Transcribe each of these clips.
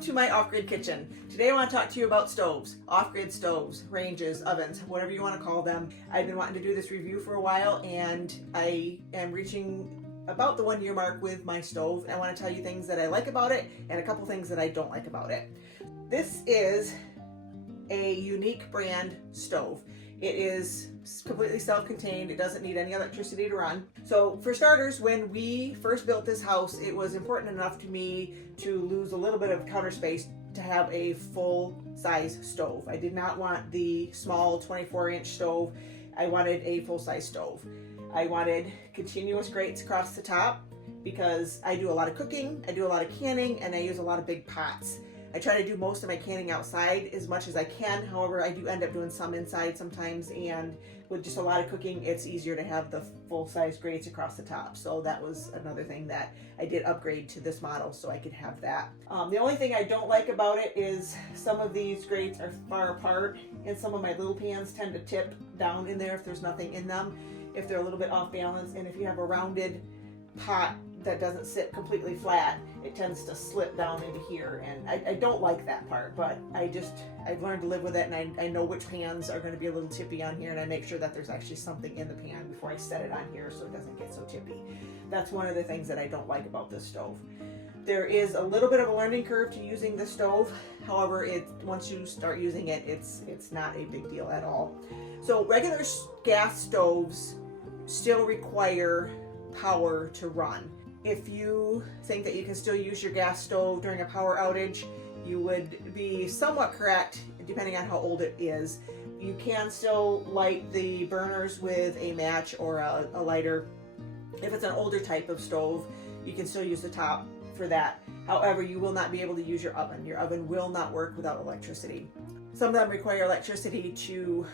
Welcome to my off-grid kitchen. Today I want to talk to you about stoves, off-grid stoves, ranges, ovens, whatever you want to call them. I've been wanting to do this review for a while and I am reaching about the 1 year mark with my stove. I want to tell you things that I like about it and a couple things that I don't like about it. This is a unique brand stove. It is completely self-contained. It doesn't need any electricity to run. So for starters, when we first built this house, it was important enough to me to lose a little bit of counter space to have a full-size stove. I did not want the small 24-inch stove. I wanted a full-size stove. I wanted continuous grates across the top because I do a lot of cooking, I do a lot of canning, and I use a lot of big pots. I try to do most of my canning outside as much as I can. However, I do end up doing some inside sometimes, and with just a lot of cooking, it's easier to have the full-size grates across the top. So that was another thing that I did upgrade to this model so I could have that. The only thing I don't like about it is some of these grates are far apart, and some of my little pans tend to tip down in there if there's nothing in them, if they're a little bit off balance, and if you have a rounded pot that doesn't sit completely flat, it tends to slip down into here, and I don't like that part, but I've learned to live with it, and I know which pans are going to be a little tippy on here, and I make sure that there's actually something in the pan before I set it on here so it doesn't get so tippy. That's one of the things that I don't like about this stove. There is a little bit of a learning curve to using the stove. However, once you start using it, it's not a big deal at all. So regular gas stoves still require power to run. If you think that you can still use your gas stove during a power outage, you would be somewhat correct depending on how old it is. You can still light the burners with a match or a lighter. If it's an older type of stove, you can still use the top for that. However, you will not be able to use your oven. Your oven will not work without electricity. Some of them require electricity to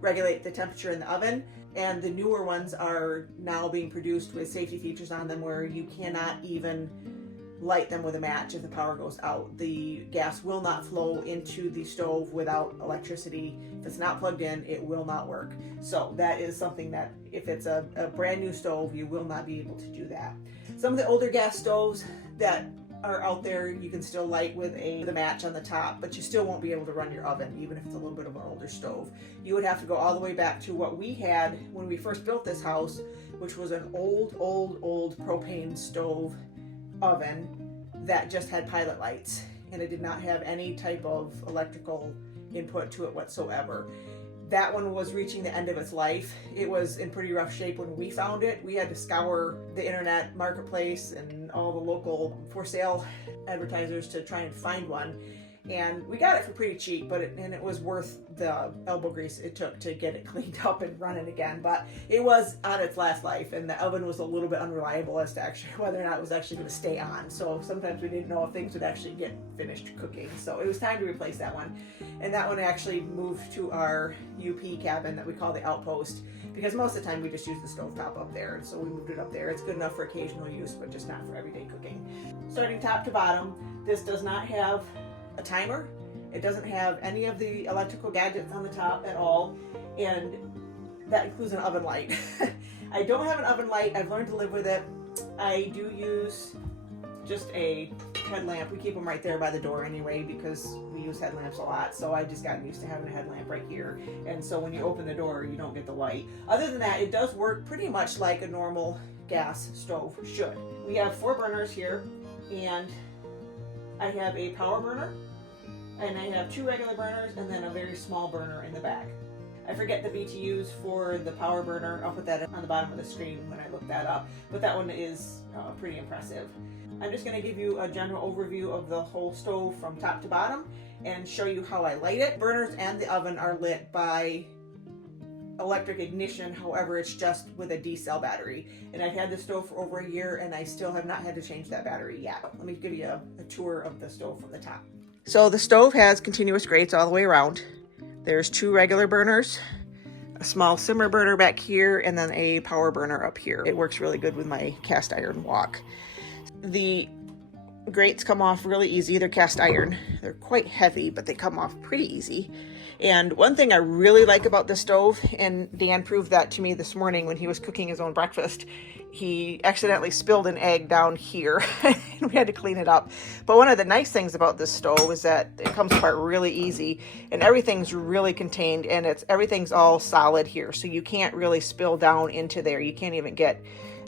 regulate the temperature in the oven, and the newer ones are now being produced with safety features on them where you cannot even light them with a match if the power goes out. The gas will not flow into the stove without electricity. If it's not plugged in, it will not work. So that is something that if it's a brand new stove, you will not be able to do that. Some of the older gas stoves that are out there, you can still light with a match on the top, but you still won't be able to run your oven, even if it's a little bit of an older stove. You would have to go all the way back to what we had when we first built this house, which was an old propane stove oven that just had pilot lights, and it did not have any type of electrical input to it whatsoever. That one was reaching the end of its life. It was in pretty rough shape when we found it. We had to scour the internet marketplace and all the local for sale advertisers to try and find one. And we got it for pretty cheap, but it was worth the elbow grease it took to get it cleaned up and running again. But it was on its last life, and the oven was a little bit unreliable as to actually whether or not it was actually going to stay on. So sometimes we didn't know if things would actually get finished cooking. So it was time to replace that one. And that one actually moved to our UP cabin that we call the outpost, because most of the time we just use the stovetop up there. And so we moved it up there. It's good enough for occasional use, but just not for everyday cooking. Starting top to bottom, this does not have a timer. It doesn't have any of the electrical gadgets on the top at all, and that includes an oven light. I don't have an oven light. I've learned to live with it. I do use just a headlamp. We keep them right there by the door anyway because we use headlamps a lot, so I just got used to having a headlamp right here, and so when you open the door you don't get the light. Other than that, it does work pretty much like a normal gas stove should. We have 4 burners here, and I have a power burner, and I have 2 regular burners, and then a very small burner in the back. I forget the BTUs for the power burner. I'll put that on the bottom of the screen when I look that up, but that one is pretty impressive. I'm just going to give you a general overview of the whole stove from top to bottom and show you how I light it. Burners and the oven are lit by electric ignition, however it's just with a D-cell battery, and I've had the stove for over a year and I still have not had to change that battery yet. Let me give you a tour of the stove from the top. So the stove has continuous grates all the way around. There's 2 regular burners, a small simmer burner back here, and then a power burner up here. It works really good with my cast iron wok. The grates come off really easy. They're cast iron. They're quite heavy, but they come off pretty easy. And one thing I really like about this stove, and Dan proved that to me this morning when he was cooking his own breakfast, he accidentally spilled an egg down here and we had to clean it up. But one of the nice things about this stove is that it comes apart really easy and everything's really contained, and everything's all solid here. So you can't really spill down into there. You can't even get,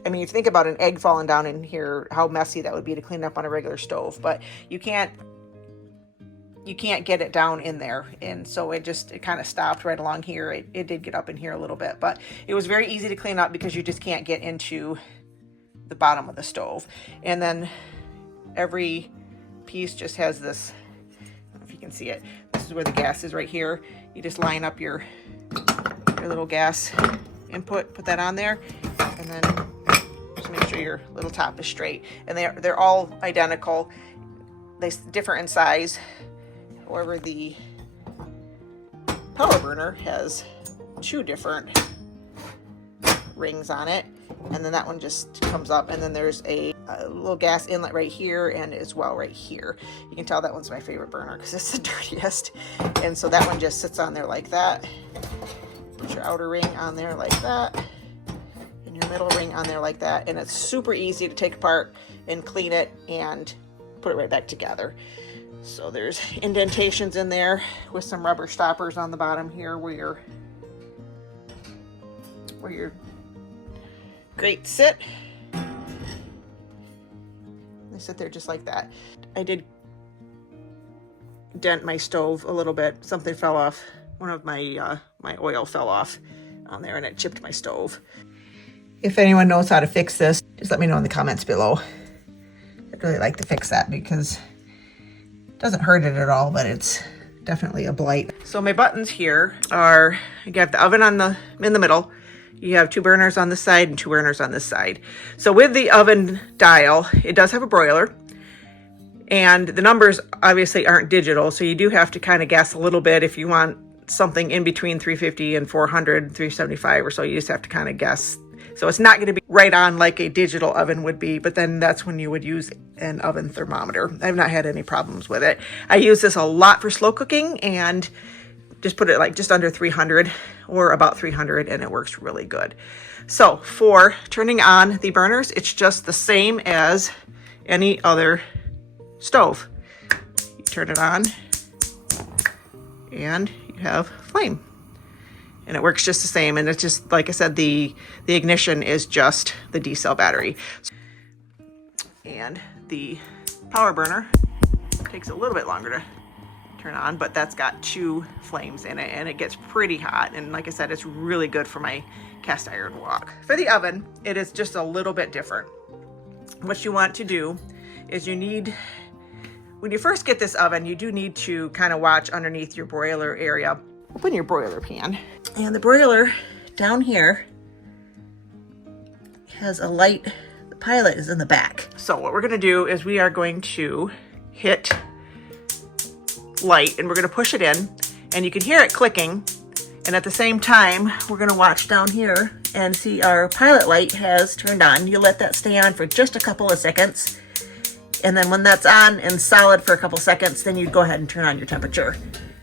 I mean, if you think about an egg falling down in here, how messy that would be to clean up on a regular stove, but you can't get it down in there. And so it kind of stopped right along here. It did get up in here a little bit, but it was very easy to clean up because you just can't get into the bottom of the stove. And then every piece just has this, I don't know if you can see it. This is where the gas is right here. You just line up your little gas input, put that on there, and then just make sure your little top is straight. And they're all identical. They're different in size. However, the power burner has 2 different rings on it, and then that one just comes up, and then there's a little gas inlet right here and as well right here. You can tell that one's my favorite burner because it's the dirtiest. And so that one just sits on there like that. Put your outer ring on there like that, and your middle ring on there like that, and it's super easy to take apart and clean it and put it right back together. So there's indentations in there with some rubber stoppers on the bottom here where your grates sit. They sit there just like that. I did dent my stove a little bit. Something fell off. One of my my oil fell off on there and it chipped my stove. If anyone knows how to fix this, just let me know in the comments below. I'd really like to fix that because doesn't hurt it at all, but it's definitely a blight. So my buttons here are, you have the oven in the middle. You have 2 burners on this side and 2 burners on this side. So with the oven dial, it does have a broiler, and the numbers obviously aren't digital. So you do have to kind of guess a little bit if you want something in between 350 and 400, 375 or so. You just have to kind of guess. So it's not going to be right on like a digital oven would be, but then that's when you would use an oven thermometer. I've not had any problems with it. I use this a lot for slow cooking and just put it like just under 300 or about 300, and it works really good. So for turning on the burners, it's just the same as any other stove. You turn it on and you have flame. And it works just the same. And it's just, like I said, the ignition is just the D-cell battery. And the power burner takes a little bit longer to turn on, but that's got 2 flames in it, and it gets pretty hot. And like I said, it's really good for my cast iron wok. For the oven, it is just a little bit different. What you want to do is when you first get this oven, you do need to kind of watch underneath your broiler area. Open your broiler pan, and the broiler down here has a light. The pilot is in the back. So what we're going to do is we are going to hit light, and we're going to push it in, and you can hear it clicking. And at the same time, we're going to watch down here and see our pilot light has turned on. You let that stay on for just a couple of seconds, and then when that's on and solid for a couple seconds, then you go ahead and turn on your temperature,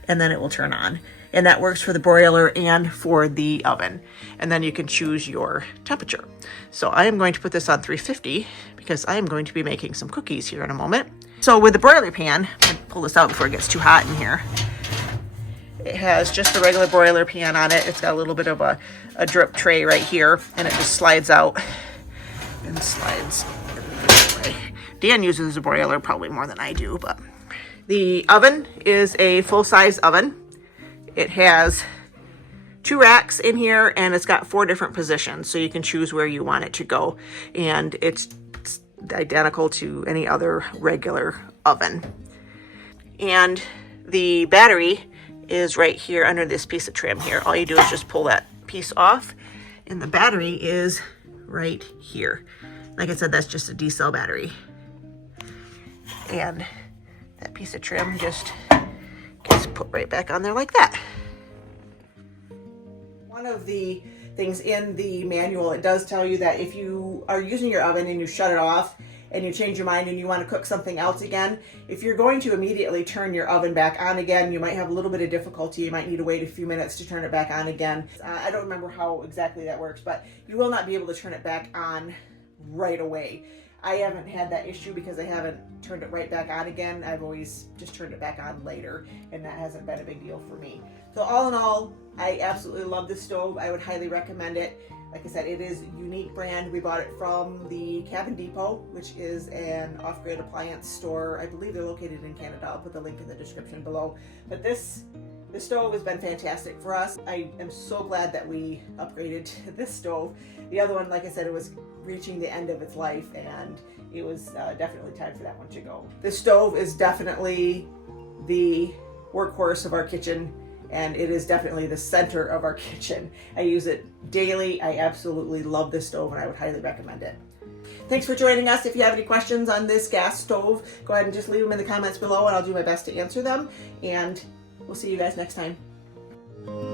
and then it will turn on. And that works for the broiler and for the oven. And then you can choose your temperature. So I am going to put this on 350 because I am going to be making some cookies here in a moment. So with the broiler pan, I'll pull this out before it gets too hot in here. It has just the regular broiler pan on it. It's got a little bit of a drip tray right here, and it just slides out and slides this way. Dan uses a broiler probably more than I do, but the oven is a full-size oven. It has 2 racks in here, and it's got 4 different positions, so you can choose where you want it to go. And it's identical to any other regular oven. And the battery is right here under this piece of trim here. All you do is just pull that piece off, and the battery is right here. Like I said, that's just a D-cell battery. And that piece of trim just gets put right back on there like that. One of the things in the manual, it does tell you that if you are using your oven and you shut it off and you change your mind and you want to cook something else again, if you're going to immediately turn your oven back on again, you might have a little bit of difficulty. You might need to wait a few minutes to turn it back on again. I don't remember how exactly that works, but you will not be able to turn it back on right away. I haven't had that issue because I haven't turned it right back on again. I've always just turned it back on later, and that hasn't been a big deal for me. So all in all, I absolutely love this stove. I would highly recommend it. Like I said, it is a unique brand. We bought it from the Cabin Depot, which is an off-grid appliance store. I believe they're located in Canada. I'll put the link in the description below. But the stove has been fantastic for us. I am so glad that we upgraded to this stove. The other one, like I said, it was reaching the end of its life, and it was definitely time for that one to go. This stove is definitely the workhorse of our kitchen, and it is definitely the center of our kitchen. I use it daily. I absolutely love this stove, and I would highly recommend it. Thanks for joining us. If you have any questions on this gas stove, go ahead and just leave them in the comments below, and I'll do my best to answer them. And we'll see you guys next time.